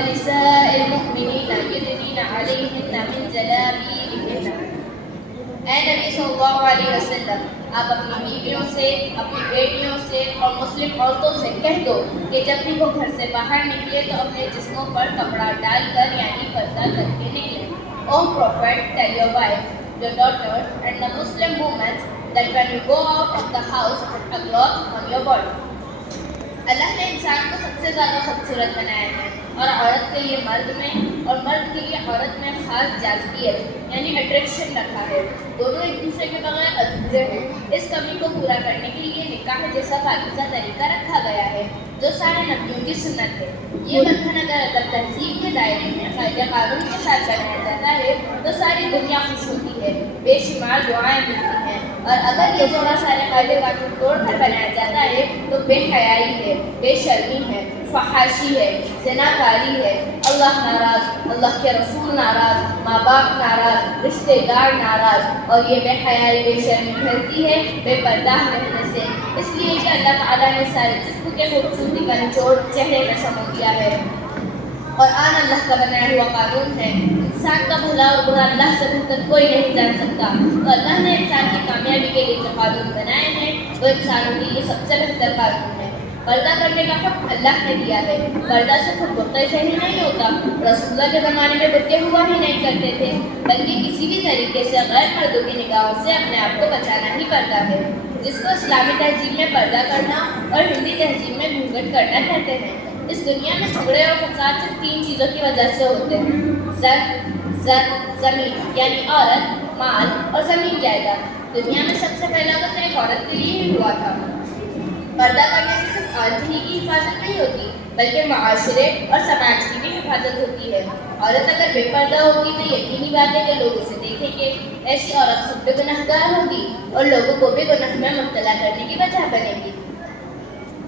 وَنِسَاءِ الْمُؤْمِنِينَ يُدْنِينَ عَلَيْهِنَّ مِنْ جَلَابِيبِهِنَّ۔ اے نبی صلی اللہ علیہ وسلم، آپ اپنی بیویوں سے، اپنی بیٹیوں سے اور مسلم عورتوں سے کہہ دو کہ جب بھی وہ گھر سے باہر نکلے تو اپنے جسموں پر کپڑا ڈال کر یعنی پردہ کر کے نکلیں۔ O Prophet, tell your wives, your daughters and the Muslim women that when you go out of the house, put a cloth on your body۔ اللہ نے انسان کو سب سے زیادہ خوبصورت بنایا ہے اور عورت کے لیے مرد میں اور مرد کے لیے عورت میں خاص جاذبیت یعنی اٹریکشن رکھا ہے۔ دونوں ایک دوسرے کے بغیر ادھورے ہیں۔ اس کمی کو پورا کرنے کے لیے نکاح جیسا پاکیزہ طریقہ رکھا گیا ہے جو سارے نبیوں کی سنت ہے۔ یہ بندھن اگر ادب تہذیب کے دائرے میں قاعدہ قانون کے ساتھ بنایا جاتا ہے تو ساری دنیا خوش ہوتی ہے، بے شمار دعائیں ملتی ہیں، اور اگر یہ جوڑا سارے قاعدے قانون توڑ کر بنایا جاتا ہے تو بے حیائی ہے، بے شرمی ہے، فحاشی ہے، زناکاری ہے، اللہ ناراض، اللہ کے رسول ناراض، ماں باپ ناراض، رشتے دار ناراض، اور یہ بے حیائی بے شرمی پھیلتی ہے بے پردہ رہنے سے۔ اس لیے کہ اللہ تعالیٰ نے سارے جسم کے خوبصورتی کا نچوڑ چہرے میں سمو دیا ہے۔ قرآن اللہ کا بنایا ہوا قانون ہے۔ انسان کا بھلا اور برا اللہ سے بہتر کوئی نہیں جان سکتا۔ تو اللہ نے انسان کی کامیابی کے لیے جو قانون بنائے ہیں وہ انسانوں کے لیے سب سے بہتر قانون ہے۔ پردہ کرنے کا حکم اللہ نے دیا ہے۔ پردہ صرف برقعے سے ہی نہیں ہوتا، رسول اللہ کے زمانے میں برقعے ہوا ہی نہیں کرتے تھے، بلکہ کسی بھی طریقے سے غیر مردوں کی نگاہوں سے اپنے آپ کو بچانا ہی پڑتا ہے، جس کو اسلامی تہذیب میں پردہ کرنا اور ہندی تہذیب میں گھونگھٹ کرنا کہتے ہیں۔ اس دنیا میں جھگڑے اور فساد صرف 3 چیزوں کی وجہ سے ہوتے ہیں: زمین یعنی عورت، مال اور زمین جائیداد۔ دنیا میں سب سے پہلا قتل ایک عورت کے لیے ہی ہوا تھا۔ پردہ کرنے سے صرف عورت ہی کی حفاظت نہیں ہوتی بلکہ معاشرے اور سماج کی بھی حفاظت ہوتی ہے۔ عورت اگر بے پردہ ہوگی تو یقینی بات ہے کہ لوگ اسے دیکھیں گے، ایسی عورت خود بھی گنہگار ہوگی اور لوگوں کو بھی گناہ میں مبتلا کرنے کی وجہ بنے گی۔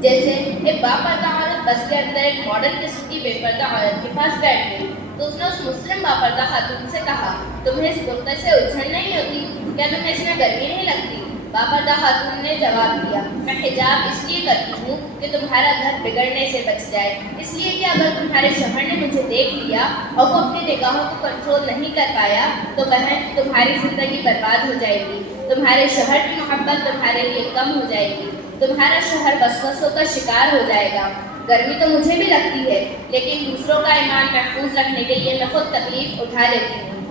جیسے ایک باپردہ عورت بس کے اندر ایک ماڈرن قسم کی بے پردہ عورت کے پاس بیٹھ گئی تو اس نے اس مسلم باپردہ خاتون سے کہا، تمہیں اس برقعے سے الجھن نہیں ہوتی؟ کیا تمہیں اس میں گرمی نہیں لگتی؟ باپردہ خاتون نے جواب دیا، میں حجاب اس لیے کرتی ہوں کہ تمہارا گھر بگڑنے سے بچ جائے، اس لیے کہ اگر تمہارے شوہر نے مجھے دیکھ لیا اور وہ اپنی نگاہوں کو کنٹرول نہیں کر پایا تو بہن تمہاری زندگی برباد ہو جائے گی، تمہارے شوہر کی محبت تمہارے لیے کم ہو جائے گی، تمہارا شوہر وسوسوں کا شکار ہو جائے گا۔ گرمی تو مجھے بھی لگتی ہے لیکن دوسروں کا ایمان محفوظ رکھنے کے لیے میں خود تکلیف اٹھا لیتی ہوں۔